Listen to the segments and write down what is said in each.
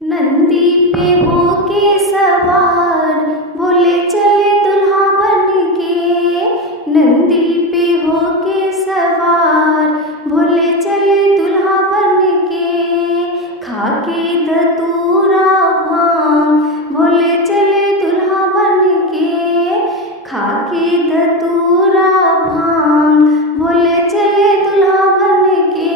नंदी पे होके सवार भोले चले दुल्हा बन के। नंदी पे होके सवार भोले चले दुल्हा बन के। खाके धतूरा भांग भोले चले दुल्हा बन के। खाके धतूरा भांग भोले चले दुल्हा बन के।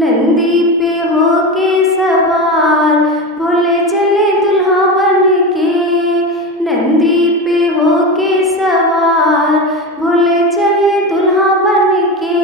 नंदी पे होके सवार भोले चले दुल्हा बन के। नंदी पे होके सवार भोले चले दुल्हा बन के।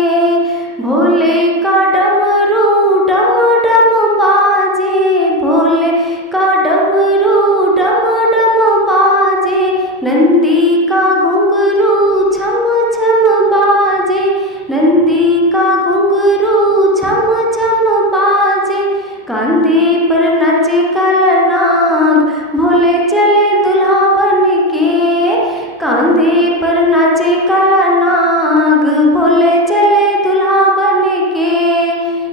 भोले का डमरू डम डम बाजे। भोले का डमरू डम डम बाजे। नंदी का घुंघरू छम छम बाजे। नंदी का घुंघरू छम छम बाजे। कांधे पर नाचे काला नाग भोले चले दुल्हा बन के। कांधे पर नाचे काला नाग भोले चले दुल्हा बन के।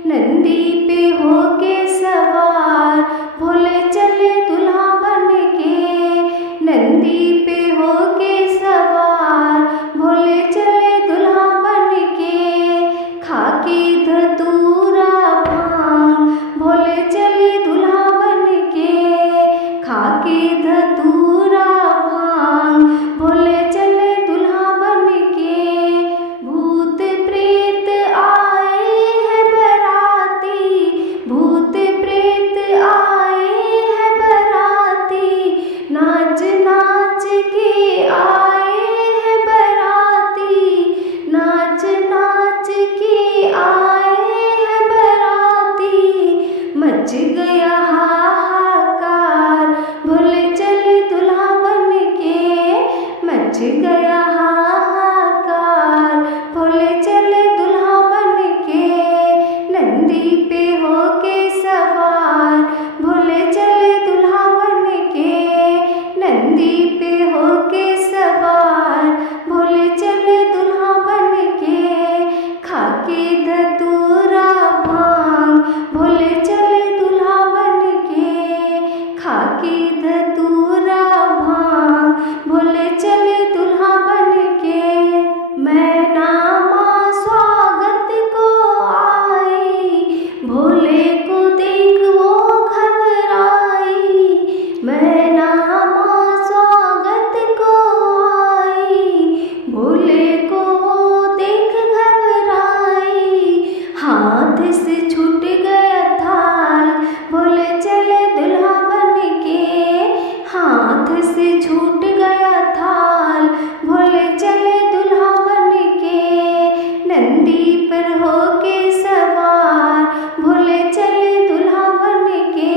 नंदी पे होके सवार भोले चले दुल्हा बन के। नंदी पे होके सवार भोले चले दुल्हा बन के। खाके धतूरा भांग भोले चले दुल्हा बन के। खाके धतूरा भांग भोले चले दुल्हा बन के। भूत प्रेत आए हैं बराती। भूत प्रेत आए हैं बराती। नाच नाच के आए हैं बराती। नाच नाच के आए हैं बराती। मच गया हाहाकार भोले चले दुल्हा बन के। मच गया हाहाकार भोले चले दुल्हा बन के। नंदी पे होके सवार भोले चले दुल्हा बन के। नंदी पे होके सवार भोले चले दुल्हा बन के। खाके धतूरा भांग भोले चले दुल्हा बन के। खाके धतूरा भांग भोले चले दुल्हा बन के। मैना माँ स्वागत को आई। भोले को देख वो घबराई। मैना माँ स्वागत को आई। भोले को वो देख घबराई। हाथ से छूट गया थाल भोले चले दुल्हा बन के। हाथ से छूट गया थाल भोले चले दुल्हा बन के। नंदी पर होके सवार भोले चले दुल्हा बन के।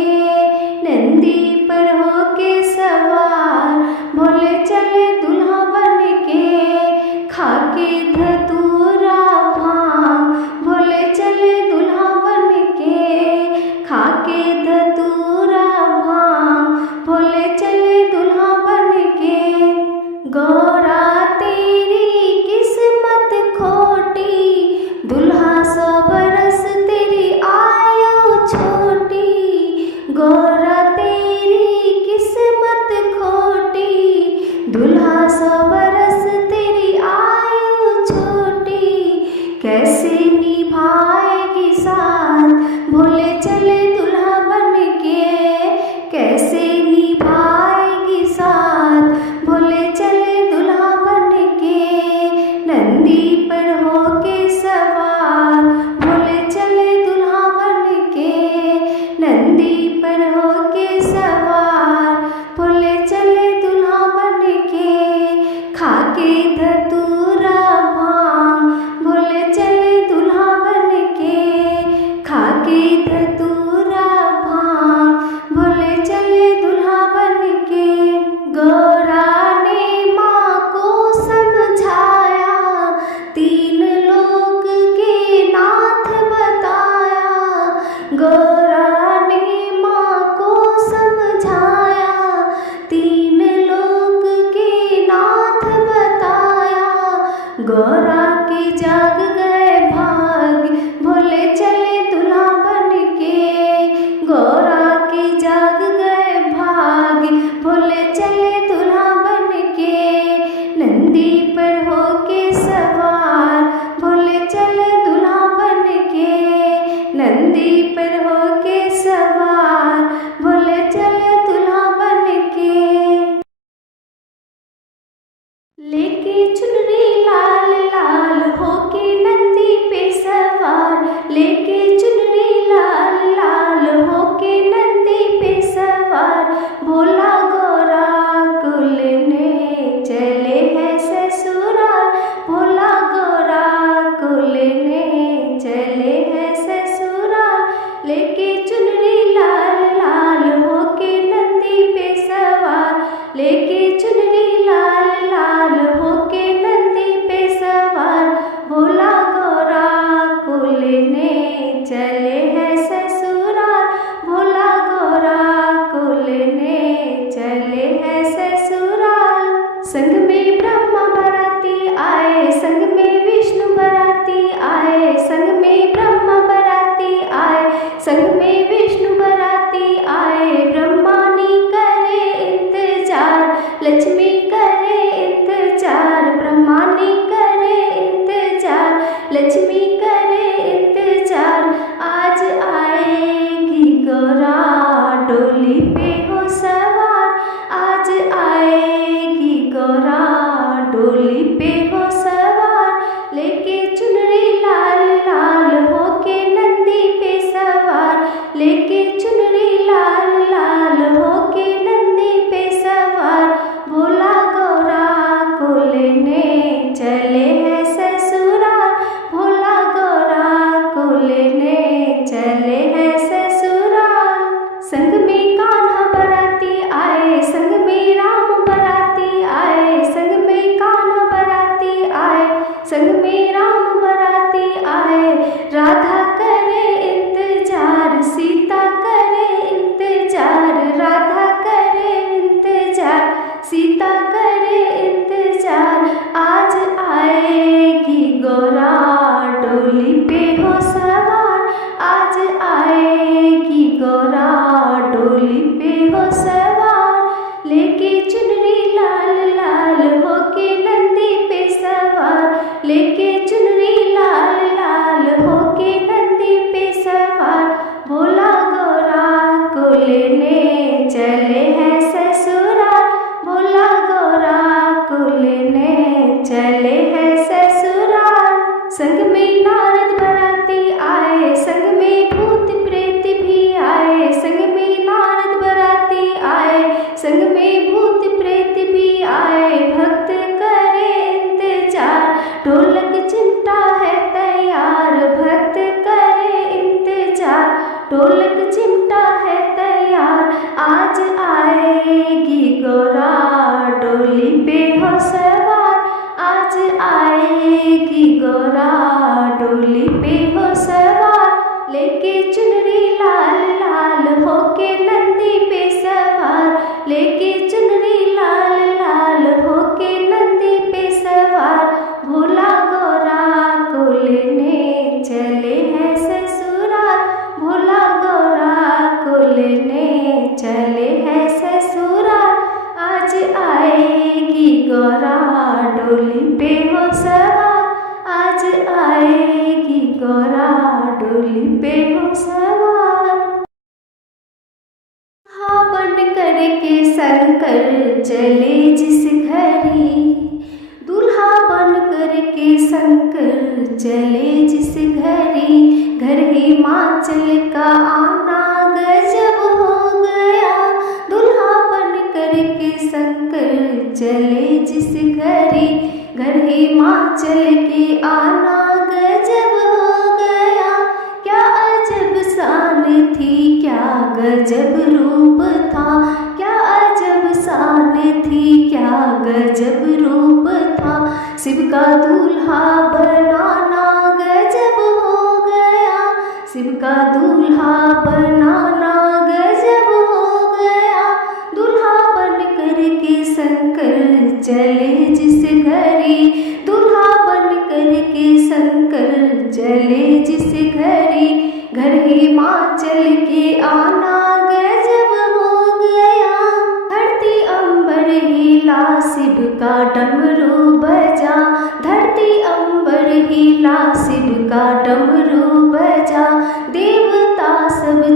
नंदी पर होके सवार भोले चले दुल्हा बन के। खाके धतूरा भांग भोले चले दुल्हा बन के। खाके धतूरा भांग भोले चले दुल्हा बन के। गौरा तेरी किस्मत खोटी। दुल्हा 100 बरस तेरी आयु छोटी। गौरा तेरी किस्मत खोटी। दुल्हा 100 बरस तेरी आयु छोटी। कैसे निभाएगी साथ भोले चले दुल्हा बन के। कैसे निभाएगी साथ भोले चले दुल्हा बन के। नंदी पर होके सवार भोले चले दुल्हा बन के। नंदी पर होके सवार भोले चले दुल्हा बन के। खाके धतूरा भांग भोले चले दुल्हा बन के। खाके धतूरा भांग भोले चले दुल्हा बन के। गौरा ने माँ को समझाया। 3 लोक के नाथ बताया। गौरा ने माँ को समझाया। 3 लोक के नाथ बताया। गौरा के जाग गए भाग भोले चले दुल्हा बन के। गौरा के जाग नंदी पर होके सवार बोले चले दुल्हा बनके। लेके चुनरी लाल लाल होके नंदी पे सवार, लेके चुनरी लाल लाल होके नंदी पे सवार, भोला गोरा कुलने चले हैं ससुराल, भोला गोरा कुलने चले हैं ससुराल। लेके चुनरी लाल लाल होके नंदी पे सवार, लेके चुनरी लाल लाल होके नंदी पे सवार, भोला गोरा कुलने चले हैं ससुराल, भोला गोरा कुलने चले हैं ससुराल। संग में ब्रह्मा बराती आए, संग में विष्णु बराती आए, संग में ब्रह्मा बराती आए, संग में विष्णु बराती आए। ब्रह्मानी करे इंतजार, लक्ष्मी करे इंतजार, ब्रह्मानी करे इंतजार, लक्ष्मी करे इंतजार। आज आएगी गोरा डोली पे हो सवार, आज आएगी गोरा डोली पे हो सवार। लेके चुनरी लाल लाल होके नंदी पे सवार, लेके चुनरी लाल लाल होके नंदी पे सवार, भोला गोरा कुलने चले हैं ससुराल, भोला गोरा कुलने चले हैं ससुराल। संग में कान्हा बराती आए, संग में राम बराती आए, संग में कान्हा बराती आए, संग में राम बराती आए। राधा करे इंतजार, सीता करे इंतजार, राधा करे इंतजार, सीता करे इंतजार। आज आएगी गोरा डोली पे हो सवार, आज आएगी गोरा डोली पे हो सवार। लेके चुनरी लाल लाल होके नंदी पे सवार, लेके चुनरी लाल लाल होके नंदी पे सवार, भोला गोरा कुलने चले हैं ससुराल, भोला गोरा कुलने चले हैं ससुराल। संग में नारद बराती आए, संग में भूत प्रेत भी आए, संग में नारद बराती आए, संग में भूत प्रेत भी आए। भक्त करे इंतजार, ढोलक चिमटा है तैयार, भक्त करे इंतजार, ढोलक चिमटा है तैयार। आज आएगी गोरा डोली पे हो सवार, आज आएगी गोरा डोली पे हो सवार। लेके चुनरी लाल लाल होके नंदी पे सवार, लेके चुनरी लाल लाल होके नंदी पे सवार, भोला गोरा कुलने चले हैं ससुराल, भोला गोरा कुलने चले हैं ससुराल। आज आएगी गोरा डोली पे हो सवार, आज आएगी गोरा डोली पे हो सवार। हाँ बन करके शंकर चले जिस घरी, दूल्हा बन करके शंकर चले जिस घरी, घर हिमाचल का आना गजब हो गया। दूल्हा बन करके शंकर चले जिस घरी, घर हिमाचल के आना गजब हो गया। क्या अजब शान थी, क्या गजब रूप था, क्या अजब शान थी, क्या गजब रूप था। शिव का दूल्हा बनाना गजब हो गया, शिव का दूल्हा बनाना गजब हो गया। दूल्हा बन करके शंकर चले जिस घरी, दूल्हा बन करके शंकर चले जिस घरी, घर हिमाचल के आना गजब हो गया। धरती अंबर हिला शिव का डमरू बजा, धरती अंबर हिला शिव का डमरू बजा। देवता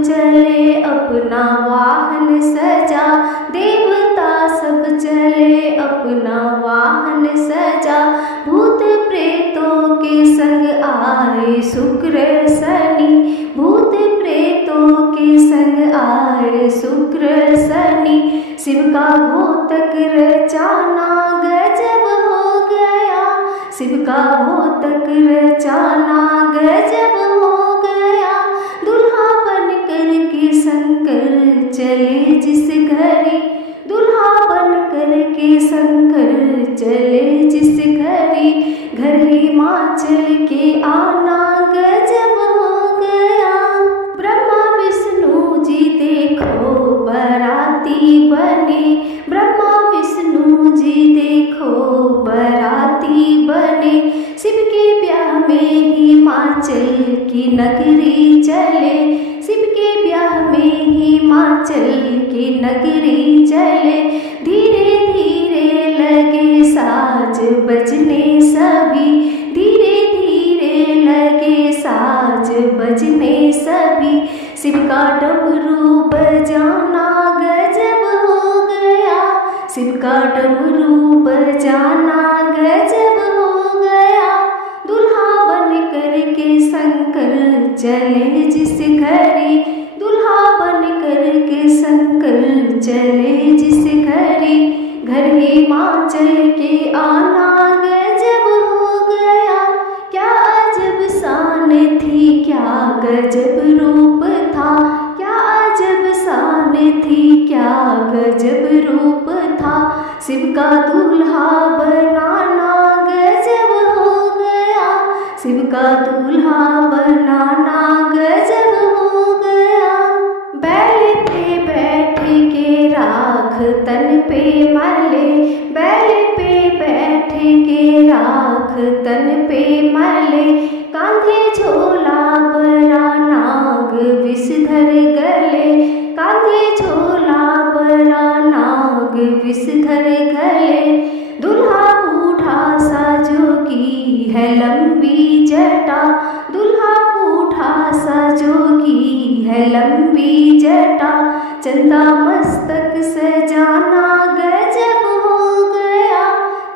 चले अपना वाहन सजा, देवता सब चले अपना वाहन सजा। भूत प्रेतों के संग आए शुक्र शनि, भूत प्रेतों के संग आए शुक्र शनि। शिव का घोतक रचाना गजब हो गया, शिव का घोतक रचाना गजब हो गया। दुल्हा बन कर के शंकर चले जिस घरे, दुल्हा बन कर के शंकर चले जिस घरे। घर हिमाचल के आना गजब हो गया। ब्रह्मा विष्णु जी देखो बराती बने, ब्रह्मा विष्णु जी देखो बराती बने। शिव के ब्याह में हिमाचल की नगरी चले, शिव के ब्याह में हिमाचल की नगरी चले। धीरे धीरे लगे साज बजने सभी, धीरे धीरे लगे साज बजने सभी। शिव का डमरू बजाना गजब हो गया, शिव का डमरू बजाना गजब हो गया। दुल्हा बन कर के शंकर चले जिस घरे, दुल्हा बन कर के शंकर चले जिस घरे। घर हिमाचल के आना गजब हो गया। क्या अजब शान थी, क्या गजब रूप था, क्या अजब शान थी, क्या गजब रूप था। शिव का दूल्हा बनाना गजब हो गया, शिव का दूल्हा बनाना गजब हो गया। बैल पे बैठ के राख तन पे मले, बैल पे बैठ के राख तन पे मले। कांधे झोला बड़ा नाग विषधर गले, कांधे झोला बड़ा नाग विषधर गले। दुल्हा बूढ़ा सा जोगी है लंबी जटा, दुल्हा बूढ़ा सा जोगी है लंबी जटा। चंदा मस्तक सजाना गजब हो गया,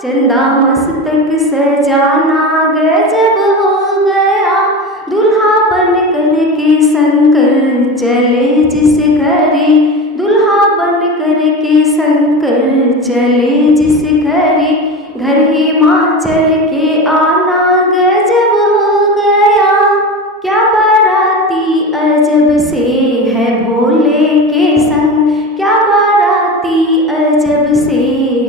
चंदा मस्तक सजाना गजब हो गया। दुल्हा बन कर के शंकर चले जिस घरे, दुल्हा बन कर के शंकर चले जिस घरे। घर हिमाचल के आना गजब हो गया। क्या बाराती अजब से है भोले के संग, क्या बाराती अजब से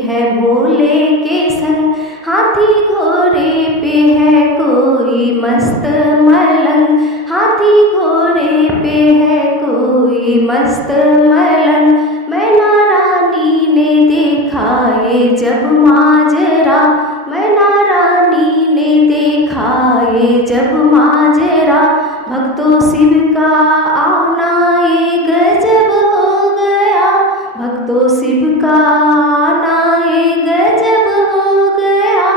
है भोले के संग। हाथी घोड़े पे है कोई मस्त मलंग, हाथी घोड़े पे है कोई मस्त मलंग। मैना रानी ने देखा ये जब माजरा, मैना रानी ने देखा ये जब माजरा। भक्तों शिव का आना ये गजब हो गया, भक्तों शिव का आना ये गजब हो गया।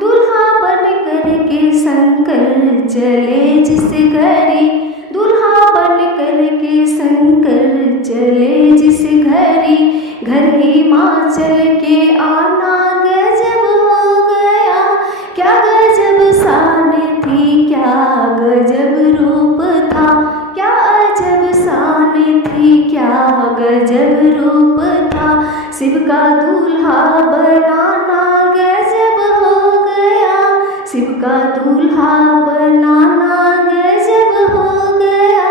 दुल्हा बन कर के शंकर चले जिस घरे, दुल्हा बन कर के शंकर चले जिस घरे। घर हिमाचल के आना गजब हो गया। क्या गजब शान थी, क्या गजब रूप था, क्या अजब शान थी, क्या गजब रूप था। शिव का दूल्हा बनाना गजब हो गया, शिव का दूल्हा बनाना गजब हो गया।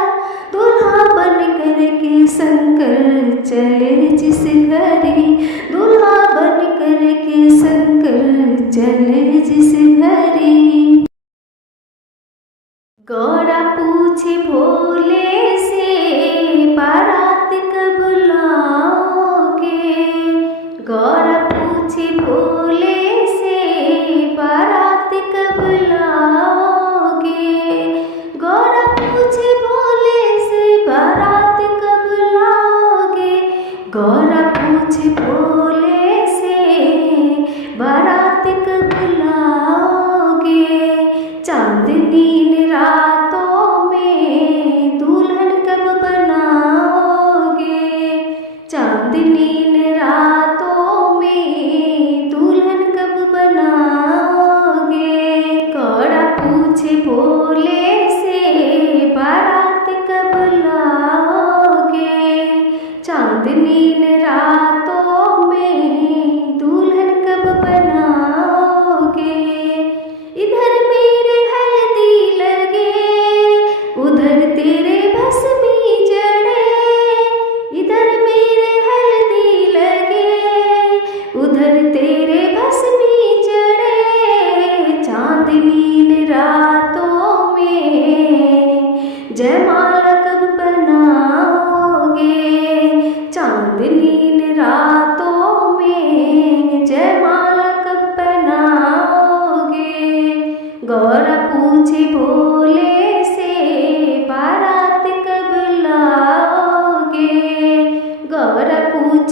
दूल्हा बन कर के शंकर चले जिस घरे, दूल्हा बन कर के शंकर चले जिस घरे। गौरा पूछे भोले से बारात कब लाओगे, गौरा पूछे भोले से बारात कब लाओगे। गौरा पूछे भोले से बारात कब लाओगे, गौरा पूछे भोले से बारात कब लाओगे। चांदनी रातों में दुल्हन कब बना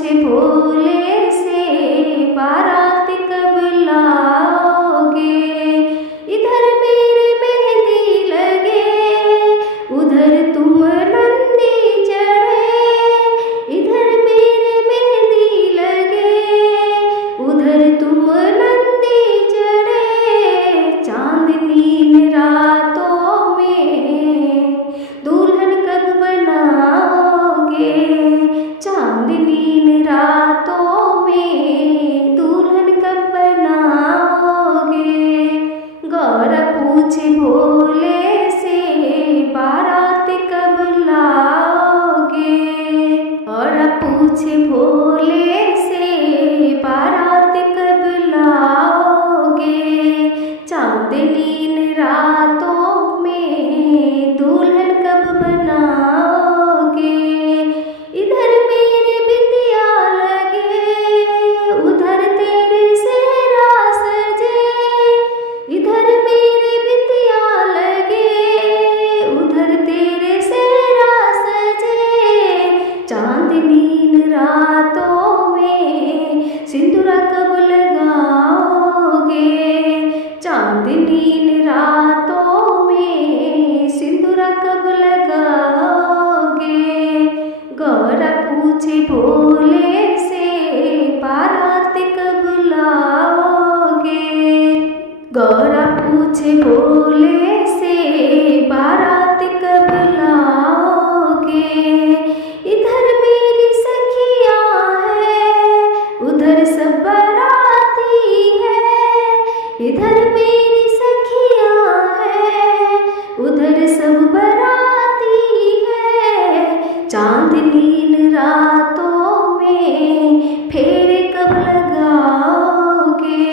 पूछे भोले से बारात कब लाओगे। इधर मेरे मेहंदी लगे, उधर तुम नंदी चढ़े। इधर मेरे मेहंदी लगे, उधर तुम नंदी चढ़े। चांदनी रातों में दुल्हन कब बनाओगे। चांदनी रातों में दुल्हन कब बनाओगे। गौरा पूछे भोले से बारात कब लाओगे। गौरा पूछे भोले से बारात कब लाओगे। चांदनी रातों में दुल्हन कब बनाओगे। इधर मेरे बिंदिया लगे, उधर तेरे सेहरा सजे। इधर मेरे बिंदिया लगे, उधर तेरे सेहरा सजे। चांदनी रातों में सिंदूरा कब लगाओगे। चांदनी रातों में सिंदूरा कब लगाओगे। गौरा पूछे भोले से बारात कब लाओगे। गौरा पूछे भोले से बारात कब लाओगे। इधर मेरी सखियाँ है, उधर सब बाराती है। इधर मेरी सखियाँ है, उधर सब बाराती है। चांदनी रातों में फेरे कब लगाओगे।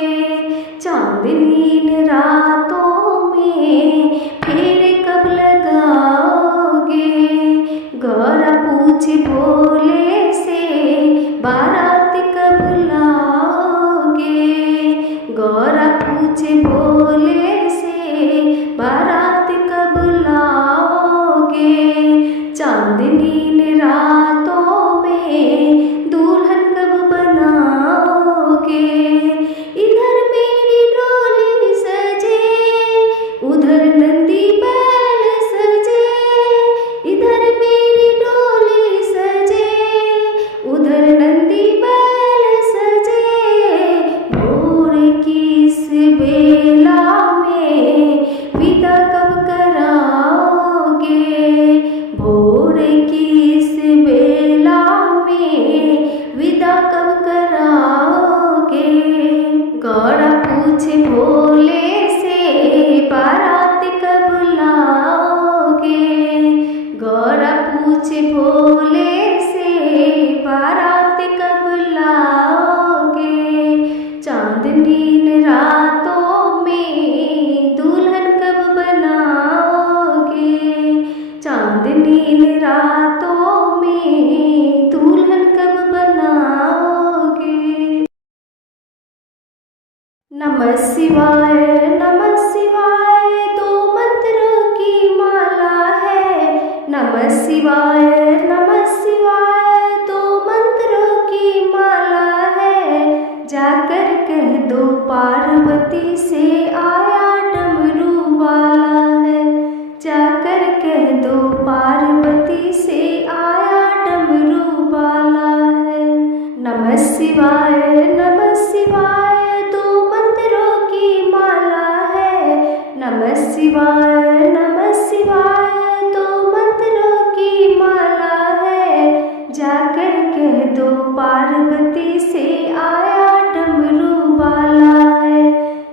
चांदनी रातों में फेरे कब लगाओगे। गौरा पूछे भोले से बारात कब लाओगे। गौरा पूछे भोले से बारात कब लाओगे। चांदनी रातों में दुल्हन कब बनाओगे। इधर मेरी डोली सजे, उधर नंदी बैल सजे। इधर मेरी डोली सजे, उधर नंदी बैल सजे। भोर की इस बेला में विदा कब कराओगे। भोर की इस बेला में विदा कब कराओगे। गौरा पूछे भोले से बारात कब लाओगे। गौरा पूछे भोले से बारात कब लाओगे। चांदनी रातों में दुल्हन कब बनाओगे। चांदनी रातों में दुल्हन कब बनाओगे। नमः शिवाय नमः शिवाय दो मंत्रों की माला है। नमः शिवाय नमः शिवाय दो मंत्रों की माला है। जाकर कह दो पार्वती से आया डमरू वाला है। जाकर कह दो पार्वती से आया डमरू वाला है। नमः शिवाय नमः शिवाय दो मंत्रों की माला है। नमः शिवाय नमः शिवाय दो मंत्रों की माला है। जाकर कह दो पार्वती से आया डमरू वाला है।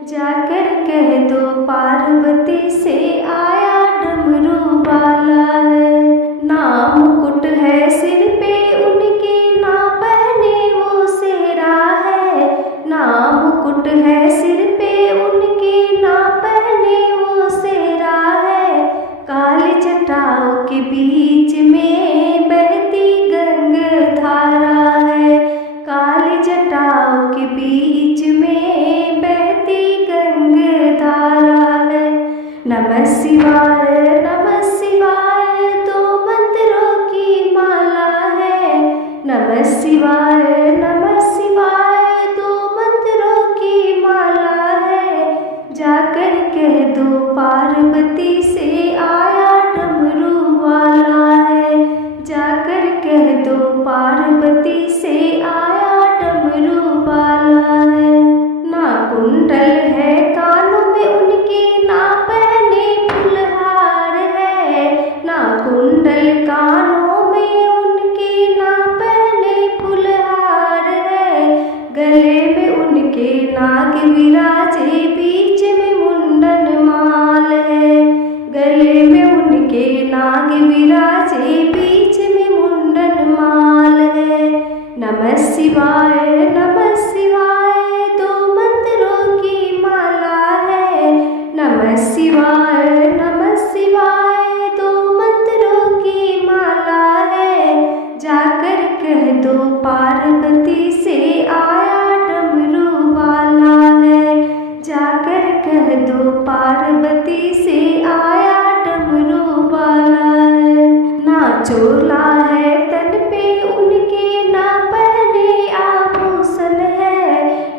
जाकर कह दो पार्वती से आया डमरू वाला है। ना मुकुट है सिर पे उनके, ना पहने वो सेहरा है। ना मुकुट है सिर पे उनके, ना पहने वो सेहरा है। काली जटाओं के बीच में बहती गंगाधारा है। काली जटाओं के बीच में बहती गंगाधारा है। नमः शिवाय नमः शिवाय दो मंत्रों की माला है। नमः शिवाय पार्वती से आया डमरू वाला है। ना कुंडल है कानों में उनके, ना पहने फुलहार है। ना कुंडल कानों में उनके, ना पहने फुलहार है। गले में उनके नाग विराजे, बीच में मुंडन माल है। गले में उनके नाग विराजे, बीच में मुंडन माल है। नमः शिवाय नमः शिवाय, दो मंत्रों की माला है। नमः शिवाय नमः शिवाय, दो मंत्रों की माला है। जाकर कह दो पार्वती से आया डमरू वाला है। जाकर कह दो पार्वती से आया डमरू वाला है। ना चोला है तन पे उनके, ना पहने आभूषण है।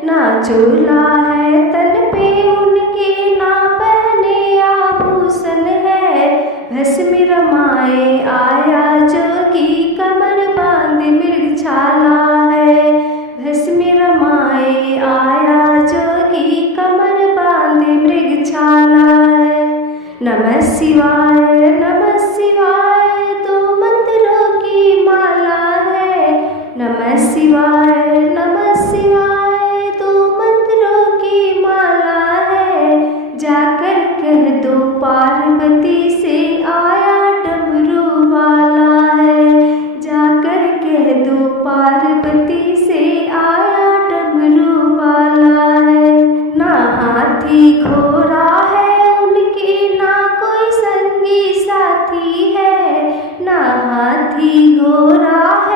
ना चोला है तन पे उनके, ना पहने आभूषण है। भस्म रमाए आया जोगी, कमर बांध मृगछाला है। भस्म रमाए आया जोगी, कमर बांध मृगछाला है। नमः शिवाय नमः शिवाय, दो मंत्रों की माला है। नमः शिवाय नमः शिवाय, दो मंत्रों की माला है। जाकर कह दो पार्वती से आया डमरू वाला है। जाकर कह दो पार्वती से आया डमरू वाला है। ना हाथी घोड़ा है उनके, ना कोई संगी साथी है। ना हाथी घोड़ा है